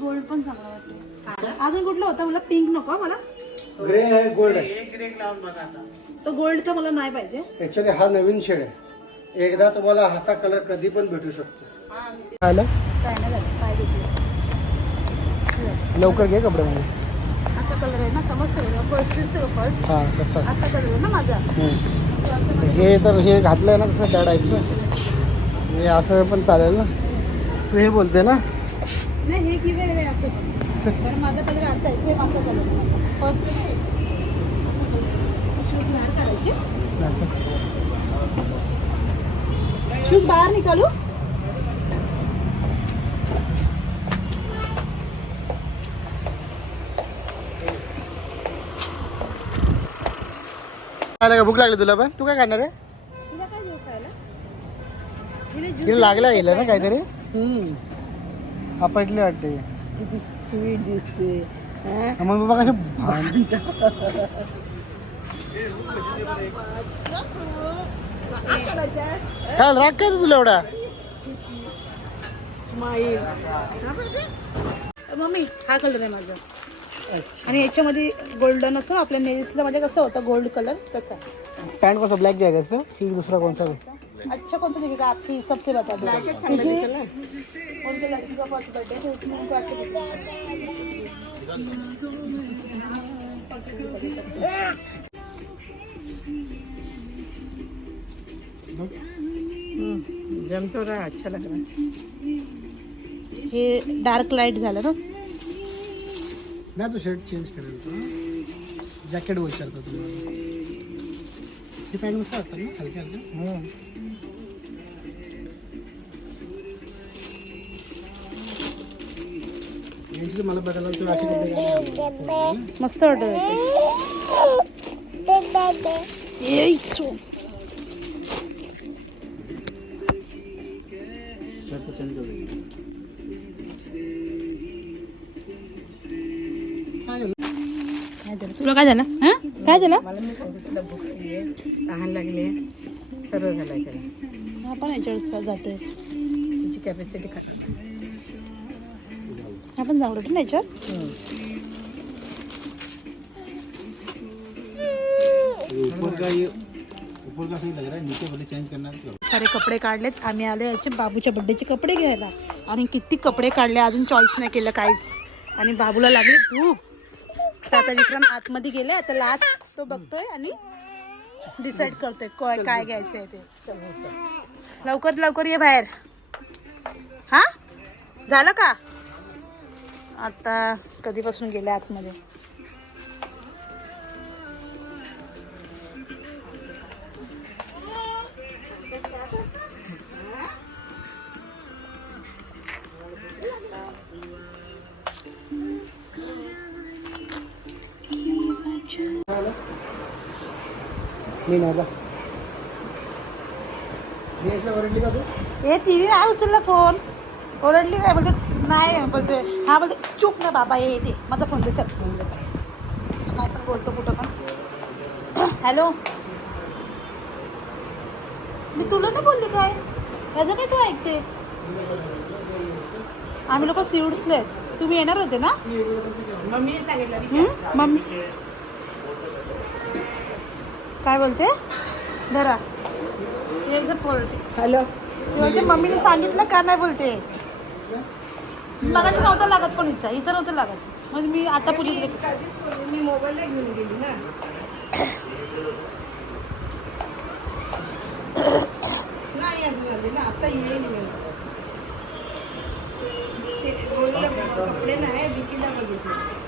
Gold पण चांगला वाटतो अजून कुठला होता? मला पिंक नको मला. ग्रे आहे गोल्ड आहे. एक रेक लावून बघा आता. तो गोल्डचा मला नाही पाहिजे. ऍक्च्युली हा नवीन शेड आहे. एकदा तुम्हाला असा कलर कधी पण भेटू शकतो. आलं काय नाही झालं. दुखले. लवकर घे कपडे मध्ये असा कलर आहे ना समजतं फर्स्ट दिसतो फर्स्ट हा तसं. असा कलर आहे ना माझा. हम्म. हे तर हे घातलंय ना तसं त्या टाईपचं हे असं पण चालेल ना. तू हे बोलते ना. नाही हे किती आहे असं. कारण माझा कलर असा आहे सेम असा कलर. फर्स्ट शूज बाहेर काढायचे शूज बाहेर निकालू. आलं का? भूक लागली तुला पण? तू काय खाणार आहे? तुला लागला येईल ना काहीतरी? आपटली वाटते. किती स्वीट दिसते हा? मग बाबा कसे भांड काय राग काय तुला एवढा? मम्मी हा कलर आहे माझा. आणि याच्यामध्ये गोल्डन असतो ना आपल्या नेल्सला म्हणजे कसं होतं गोल्ड कलर तसा पॅन्ट कसा ब्लॅक पे की दूसरा कौन सा है? अच्छा कौन सा दिखेगा? आपकी सबसे बता दो उनके लड़की का फर्स्ट बर्थडे है तो उसमें उनको रहा अच्छा लग रहा हे। डार्क लाइट झालं ना? नाही तो शर्ट चेंज करेल तो जॅकेट विचारतो तुम्हाला हे पॅन्ट मस्त असतात ना हलक्या हलक्या मस्त वाटत तुला काय झालं? हा? काय झालं? तहान लागली आहे. सर्व झालं त्याला. आपण याच्यावर जातोय. तिची कॅपॅसिटी नीचे वाले चेंज करना है सारे कपडे काढलेत. आम्ही आलो याचे बाबूच्या बड्डेचे कपडे घ्यायला. आणि किती कपडे काढले अजून चॉईस नाही केलं काहीच. आणि बाबूला लागली भूक तर आता विक्रम आतमध्ये गेले आता लास्ट तो बघतोय आणि डिसाईड करतोय काय काय घ्यायचं आहे ते. लवकर लवकर ये बाहेर. हा? झालं का? आता कधीपासून गेले आतमध्ये? मी नाही का तू? ए नाही उचलला फोन. ओरडली नाही बोलते नाही बोलते हा बोलते चूक ना बाबा ये येते माझा फोन दे चल. काय पण बोलतो कुठं पण. हॅलो मी तुला नाही बोलली काय? त्याचं काय तू ऐकते? आम्ही लोक सिवड्सले आहेत. तुम्ही येणार होते ना? मम्मीने सांगितलं हं? मम्मी? काय बोलते? धरा. पॉलिटिक्स हॅलो ती म्हणजे मम्मीने सांगितलं का नाही बोलते? मगाशी नव्हतं लागत पण हिचा हिचं नव्हतं लागत. मग मी आता पुढे मी मोबाईलला घेऊन गेली ना. नाही अजून आली ना. आता येईल कपडे नाही विकीला बघितले.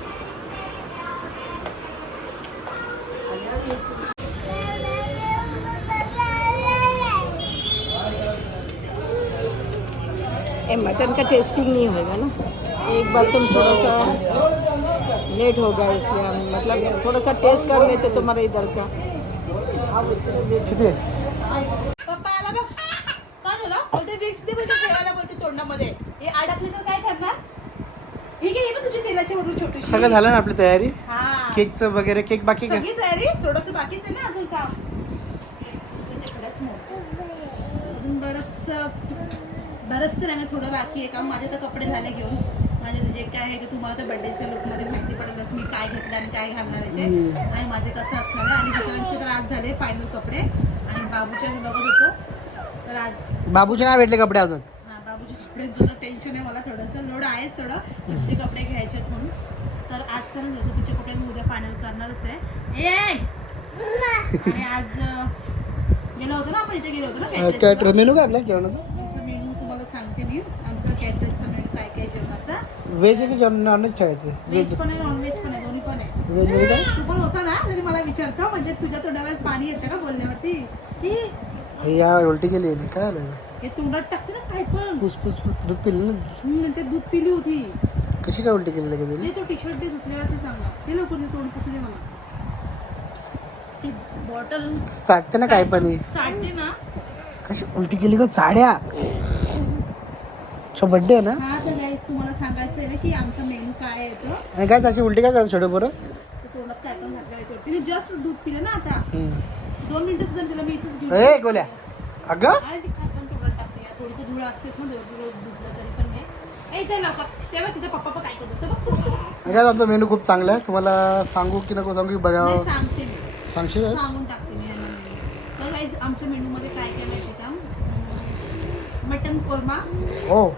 ये मटन का टेस्टिंग नहीं होगा ना? एक बार तुम थोड़ा सा लेट हो गया इसलिए हम मतलब थोड़ा सा टेस्ट कर लेते तुम्हारे इधर का। हे हे सगळं झालं ना आपली तयारी? हा. केकचं वगैरे केक बाकी का सगळी तयारी? थोडस बाकीच आहे ना अजून काम. अजून बरच बरंच तर नाही थोडं बाकी आहे. काम माझे तर कपडे झाले घेऊन. माझं जे काय आहे ते तुम्हाला त्या बर्थडेच्या लुकमध्ये माहिती पडेलच. मी काय घेतलं आणि काय घालणार आहे ते. आणि माझे कसं असणार आहे आणि मित्रांचे तर आज झाले फायनल कपडे. आणि बाबूच्या मी बघत होतो. तर आज बाबूचे नाही भेटले कपडे अजून? हा टेन्शन आहे मला थोडंसं. लोड आहेच थोडं. की कपडे घ्यायचे आहेत म्हणून. तर आज तर नाही तुझे कपडे मी उद्या फायनल करणारच आहे. ए आणि आज गेलो होतो ना आपण इथे गेलो होतो ना आपल्या जेवणाचा? मेनू काय काय जेवणाचा? व्हेज आहे की नॉनव्हेज खायचं. व्हेज पण आहे नॉनव्हेज पण आहे दोन्ही पण आहे. व्हेजमध्ये काय तू पण होता ना तरी मला विचारतो म्हणजे तुझ्या तोंडाला पाणी येतं का बोलण्यावरती? या उलटी केली आहे काय आलं हे तोंडात टाकते ना काय पण. पुस पुस पुस दूध पिलं ना? हम्म, ते दूध पिली होती. कशी काय उलटी केली लगेच हे तो टी शर्ट दे धुतलेला ते चांगला ते लवकर तोंड पुसू दे मला. ती बॉटल चाटते ना काय पण. चाटते ना. कशी उलटी केली का चाड्या? बड्डे आहे ना? हा तर गाईस तुम्हाला सांगायचं आहे ना की आमचा मेनू काय येतो आणि काय अशी उलटी काय करत छोटे तोंडात काय पण घातलं आहे तिने जस्ट दूध पिलं ना आता. दोन मिनिटं सुद्धा तिला मी इथंच घेऊन ए गोल्या. अगं? आणि ती खात पण तोंडात टाकते. यार थोडीचं धूळ असतेच ना रोज रोज दुधलं तरी पण हे ए इथे लवकर तेव्हा तिचा पप्पा पण काय करतो बघ तू. तू. काय आमचा मेनू खूप चांगला आहे. तुम्हाला सांगू की नको सांगू की नाही बघावं सांगते मी. सांगशील? सांगून टाकते मी यांना menu. तर गाईज आमच्या मेनूमध्ये काय काय माहिती का? मटन कोरमा. हो.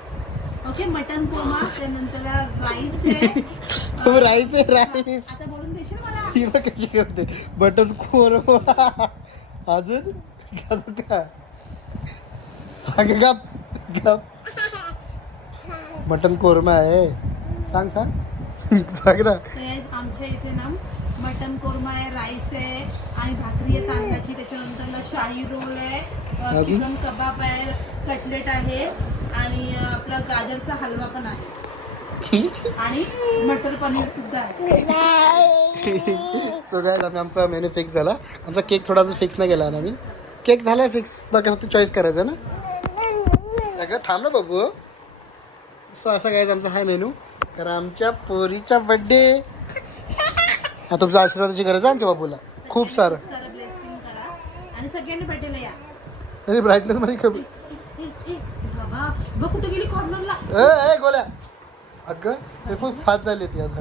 ओके मटन कोरमा त्यानंतर राईस आहे. राईस आहे राईस आता बोलून देशील मला? बघ कशी करते. बटन खोर अजून? अगं गप गप. मटन कोरमा आहे. सांग सांग. सांग ना. ते आमच्या इथे ना मटन कोरमा आहे राईस आहे आणि भाकरी आहे तांदळाची. त्याच्यानंतर ना शाही रोल आहे? चिकन कबाब आहे कटलेट आहे आणि आपला गाजरचा हलवा पण आहे. आणि मटर पनीर सुद्धा आहे. सो काय आम्ही आमचा मेनू फिक्स झाला. आमचा केक थोडा अजून फिक्स नाही केला ना आम्ही. केक झाला फिक्स बघा फक्त चॉईस करायचं ना? अगं थांब ना बाबू सो असा काय आमचा हा मेनू कारण आमच्या पोरीचा बड्डे हा तुमचा आशीर्वादाची गरज आहे आमच्या बाबूला. खूप सारं. सारं ब्लेसिंग करा. आणि सगळ्यांनी भेटेल या. अरे ब्राईटनेस मध्ये कमी. ए, ए, बाबा बघ कुठे गेली कॉर्नरला ए ए, गोल्या. अगं हे खूप फास्ट झाली ती आता.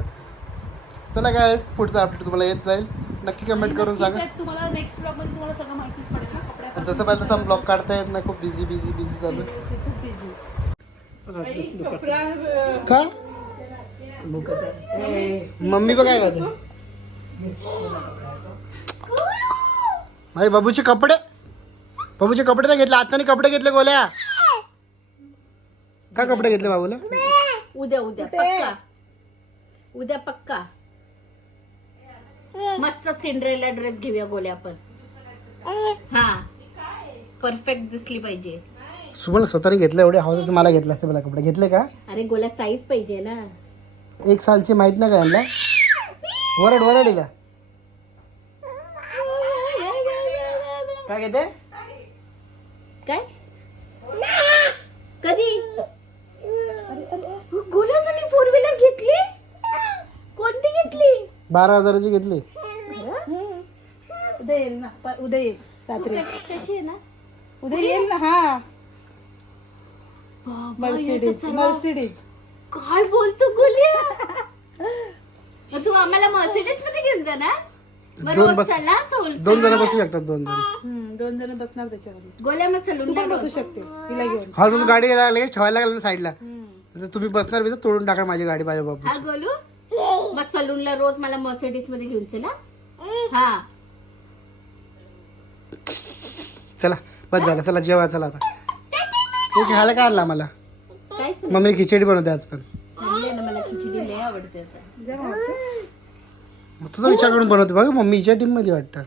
चला काय पुढचा अपडेट तुम्हाला येत जाईल. नक्की कमेंट करून सांगा. तुम्हाला नेक्स्ट ब्लॉगमध्ये तुम्हाला सगळं माहितीच पडेल ना कपड्याचं. आणि जसं पाहिजे तसं ब्लॉग काढता येत नाही. खूप बिझी बिझी बिझी चालू आहे. खूप बिझी का? मम्मी बघ काय करते? माझे बाबूचे कपडे? बाबूचे कपडे नाही घेतले आताने कपडे घेतले गोल्या. का कपडे घेतले बाबूला? उद्या उद्या पक्का. उद्या पक्का. मस्त सिंड्रेला ड्रेस घेऊया गोल्या आपण हा. परफेक्ट दिसली पाहिजे. सुमन स्वतःने घेतलं एवढे हवं मला घेतले असते मला कपडे. घेतले का? अरे गोल्या साईज पाहिजे ना. एक सालची माहीत नाही का यांना? वरड वरड हिला. काय घेते? काय? कधी? तुम्ही फोर व्हीलर घेतली? कोणती घेतली? बारा हजाराची घेतली. उद्या येईल ना प- उद्या येईल. रात्री. कशी आहे ना? उद्या येईल ना हा. Mercedes Mercedes. काय बोलतो गोल्या? मग तू आम्हाला मर्सिडीजमध्ये घेऊन जा ना? दोन बरोबर बस- चला सोल दोन जण बसू शकतात दोन जण. हम्म, दोन जण बसणार त्याच्यामध्ये. गोल्या मग तू सलून पण बसू शकते तिला घेऊन. हा गाडी लागली ठेवायला लागली साईडला. तुम्ही बसणार बी तर तोडून टाका माझी गाडी माझ्या बाबू हा गोलू? मग सलूनला रोज मला मर्सिडीजमध्ये घेऊन चला. हा. चला बस झालं चला जेवा चला आता. तू घ्यायला काय आणला मला? काय मम्मी खिचडी बनवते आज पण आवडते आता. जा मग. मग तुझा विचार करून बनवते बघ मम्मी हिच्या टीममध्ये वाटतं.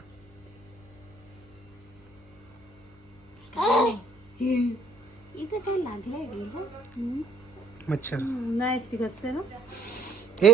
इथं काय लागलंय गेलं मच्छर. नाही ती घसते ना. हे